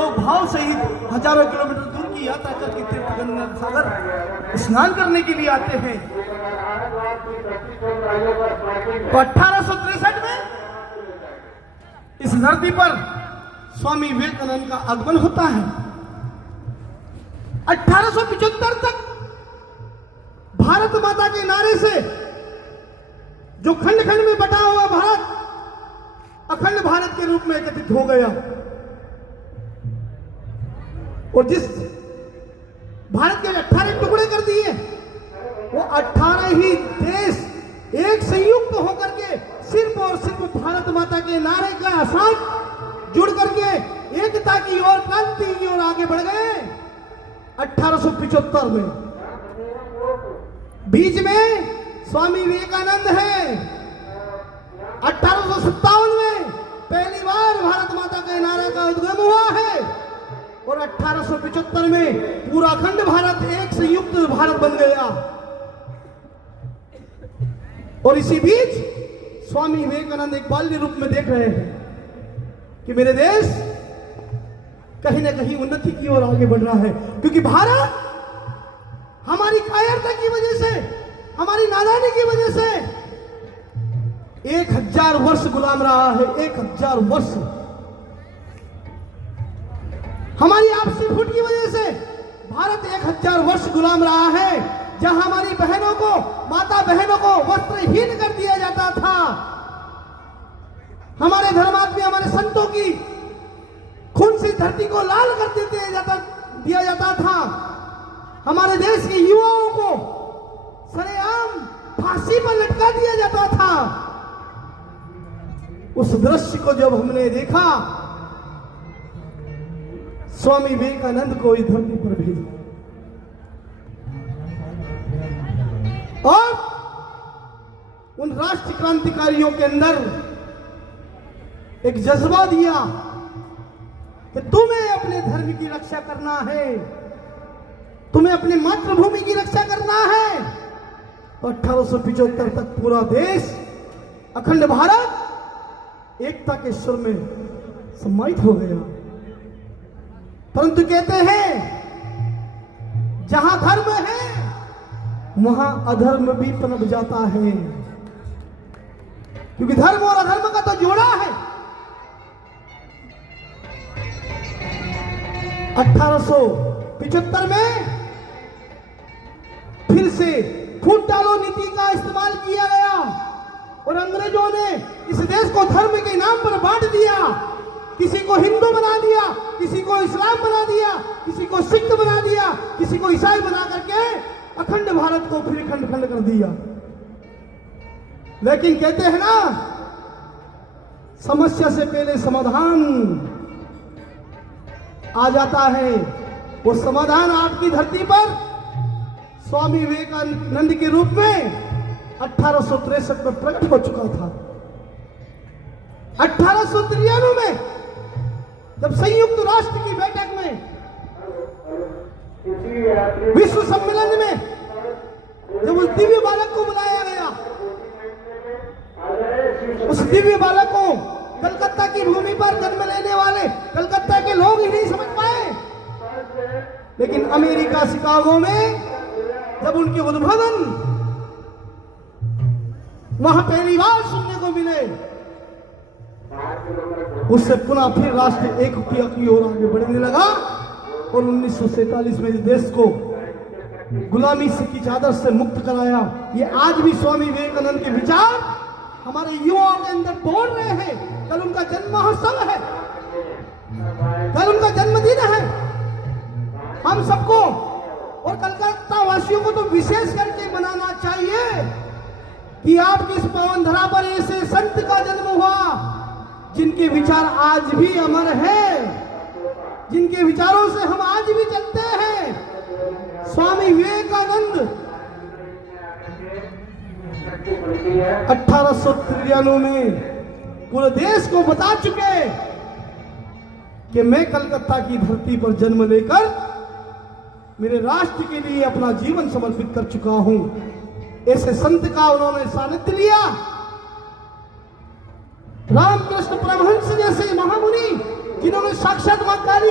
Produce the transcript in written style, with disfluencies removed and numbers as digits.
लोग भाव सहित हजारों किलोमीटर दूर की यात्रा करके तीर्थ गंगा सागर स्नान करने के लिए आते हैं। तो 1863 में इस धरती पर स्वामी विवेकानंद का आगमन होता है। 1875 तक भारत माता के नारे से जो खंड खंड में बटा हुआ भारत अखंड भारत के रूप में एकत्रित हो गया, और जिस भारत के 18 टुकड़े कर दिए, वो 18 ही देश एक संयुक्त होकर के सिर्फ और सिर्फ भारत माता के नारे का साथ जुड़ करके एकता की ओर, क्रांति की ओर आगे बढ़ गए। 1875 में बीच में स्वामी विवेकानंद है। 1857 में पहली बार भारत माता के नारे का उद्गम हुआ है, और 1875 में पूरा अखंड भारत एक संयुक्त भारत बन गया। और इसी बीच स्वामी विवेकानंद एक बाल्य रूप में देख रहे हैं कि मेरे देश कहीं ना कहीं उन्नति की ओर आगे बढ़ रहा है, क्योंकि भारत हमारी कायरता की वजह से, हमारी नादानी की वजह से 1000 वर्ष गुलाम रहा है। 1000 वर्ष हमारी आपसी फुट की वजह से भारत 1000 वर्ष गुलाम रहा है, जहां हमारी बहनों को, माता बहनों को वस्त्रहीन कर दिया जाता था। हमारे धर्मात्मी, हमारे संतों की खून से धरती को लाल कर दिया जाता था। हमारे देश के युवाओं को सरेआम फांसी पर लटका दिया जाता था। उस दृश्य को जब हमने देखा, स्वामी विवेकानंद को इस धरती पर भेजा और उन राष्ट्र क्रांतिकारियों के अंदर एक जज्बा दिया कि तुम्हें अपने धर्म की रक्षा करना है, तुम्हें अपनी मातृभूमि की रक्षा करना है। तो 1875 तक पूरा देश, अखंड भारत एकता के सुर में सम्मानित हो गया। परंतु कहते हैं जहां धर्म है वहां अधर्म भी पनप जाता है, क्योंकि धर्म और अधर्म का तो जोड़ा है। 1875 में फिर से फूट डालो नीति का इस्तेमाल किया गया और अंग्रेजों ने इस देश को धर्म के नाम पर बांट दिया। किसी को हिंदू बना दिया, किसी को इस्लाम बना दिया, किसी को सिख बना दिया, किसी को ईसाई बना करके अखंड भारत को फिर खंड खंड कर दिया। लेकिन कहते हैं ना, समस्या से पहले समाधान आ जाता है। वो समाधान आपकी धरती पर स्वामी विवेकानंद के रूप में 1863 में प्रकट हो चुका था। 1893 में जब संयुक्त राष्ट्र की बैठक में, विश्व सम्मेलन में, जब उस दिव्य बालक को बुलाया गया, उस दिव्य बालक को कलकत्ता की भूमि पर जन्म लेने वाले कलकत्ता के लोग ही नहीं समझ पाए, लेकिन अमेरिका शिकागो में जब उनके उद्बोधन वहां पहली बार सुनने को मिले, उससे पुनः फिर राष्ट्र एकता की ओर आगे बढ़ने लगा और 1947 में इस देश को गुलामी से की चादर से मुक्त कराया। ये आज भी स्वामी विवेकानंद के विचार हमारे युवाओं के अंदर दौड़ रहे हैं। कल उनका जन्म महोत्सव है, कल उनका जन्मदिन है। हम सबको और कलकत्ता वासियों को तो विशेष करके मनाना चाहिए कि आपकी इस पवन धरा पर ऐसे संत का जन्म हुआ जिनके विचार आज भी अमर हैं, जिनके विचारों से हम आज भी चलते हैं। स्वामी विवेकानंद 1893 में पूरे देश को बता चुके कि मैं कलकत्ता की धरती पर जन्म लेकर मेरे राष्ट्र के लिए अपना जीवन समर्पित कर चुका हूं। ऐसे संत का उन्होंने सानिध्य लिया। रामकृष्ण परमहंस जैसे महामुनि जिन्होंने साक्षात मां काली